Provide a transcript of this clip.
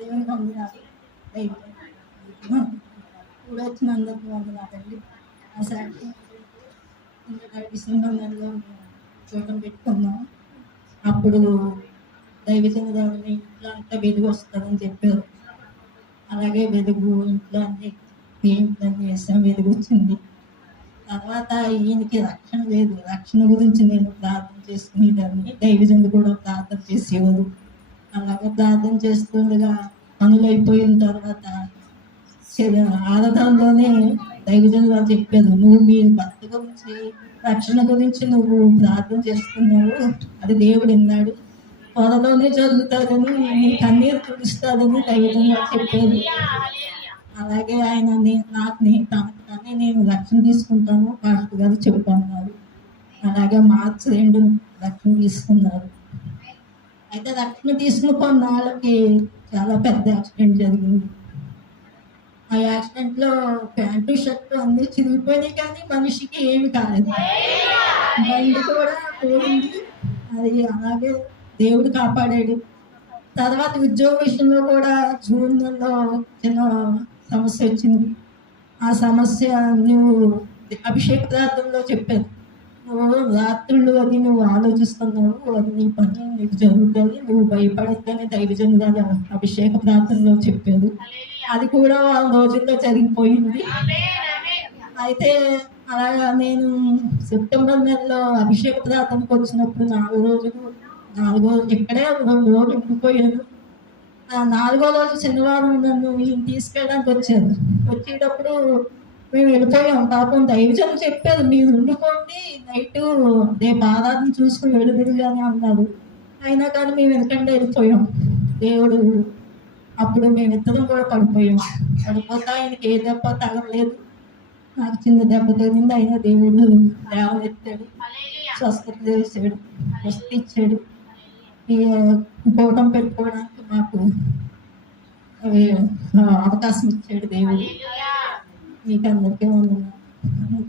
దేవుని వందనాలు. ఇప్పుడు వచ్చినందుకు వందనాలండి. ఆ సాక్షి డిసెంబర్ నెలలో మేము చూడటం పెట్టుకున్నాం. అప్పుడు దైవజనులని ఇంట్లో అంతా వెలుగు వస్తుందని చెప్పారు. అలాగే వెలుగు ఇంట్లో అన్ని పెయింట్లన్నీ వేసాం, వెలుగు వచ్చింది. తర్వాత ఈయనకి రక్షణ లేదు. రక్షణ గురించి నేను ప్రార్థన చేసుకునేదాన్ని, దైవజనులు కూడా ప్రార్థన చేసేవారు. అలాగే ప్రార్థన చేస్తుండగా పనులు అయిపోయిన తర్వాత ఆరాధనలోనే దైవజనులు వాళ్ళు చెప్పారు, నువ్వు మీ భర్త గురించి రక్షణ గురించి నువ్వు ప్రార్థన చేస్తున్నావు, అది దేవుడు విన్నాడు, త్వరలోనే జరుగుతుందని, నీ కన్నీరు తుడుస్తాదని దైవజనులు చెప్పారు. అలాగే ఆయన తనకి నేను రక్షణ తీసుకుంటాను పాస్టర్ గారు చెప్పన్నారు. అలాగే మార్చి 2 రక్షణ తీసుకున్నారు. అయితే రక్షణ తీసుకున్న కొన్నాళ్ళకి చాలా పెద్ద యాక్సిడెంట్ జరిగింది. ఆ యాక్సిడెంట్లో ప్యాంటు షర్టు అన్నీ చిరిగిపోయినాయి, కానీ మనిషికి ఏమి కాలేదు. బండి కూడా పోయింది. అది అలాగే దేవుడు కాపాడాడు. తర్వాత ఉద్యోగ విషయంలో కూడా జూన్ నెలలో చిన్న సమస్య వచ్చింది. ఆ సమస్య నువ్వు అభిషేక ప్రార్థనలో చెప్పాను, నువ్వు రాత్రులు అది నువ్వు ఆలోచిస్తున్నావు, అది నీ పని నీకు జరుగుతుంది, నువ్వు భయపడద్దని దైవజనుల అభిషేక ప్రార్థనలో చెప్పారు. అది కూడా ఆ రోజుల్లో జరిగిపోయింది. అయితే అలాగా నేను సెప్టెంబర్ నెలలో అభిషేక ప్రార్థనకు వచ్చినప్పుడు 4 రోజులు ఇక్కడే 2 రోజులు ఉండిపోయాను. 4వ రోజు శనివారం నన్ను ఈయన తీసుకెళ్ళడానికి వచ్చారు. వచ్చేటప్పుడు మేము వెళ్ళిపోయాం. పాపం దైవజనులు చెప్పారు, మీరు ఉండుకోండి, నైట్ రేపు ఆరాధన చూసుకుని వెలుగురుగానే అన్నారు. అయినా కానీ మేము ఎందుకంటే వెళ్ళిపోయాం. దేవుడు అప్పుడు మేమిద్దరం కూడా పడిపోయాం. పడిపోతే ఆయనకి ఏ దెబ్బ తగలేదు, నాకు చిన్న దెబ్బ తగిలింది. అయినా దేవుడు లేవనెత్తాడు, స్వస్థత చేశాడు, స్వస్థ ఇచ్చాడు. కూటం పెట్టుకోవడానికి మాకు అవకాశం ఇచ్చాడు దేవుడు. మీకు అందరికీ వందనాలు.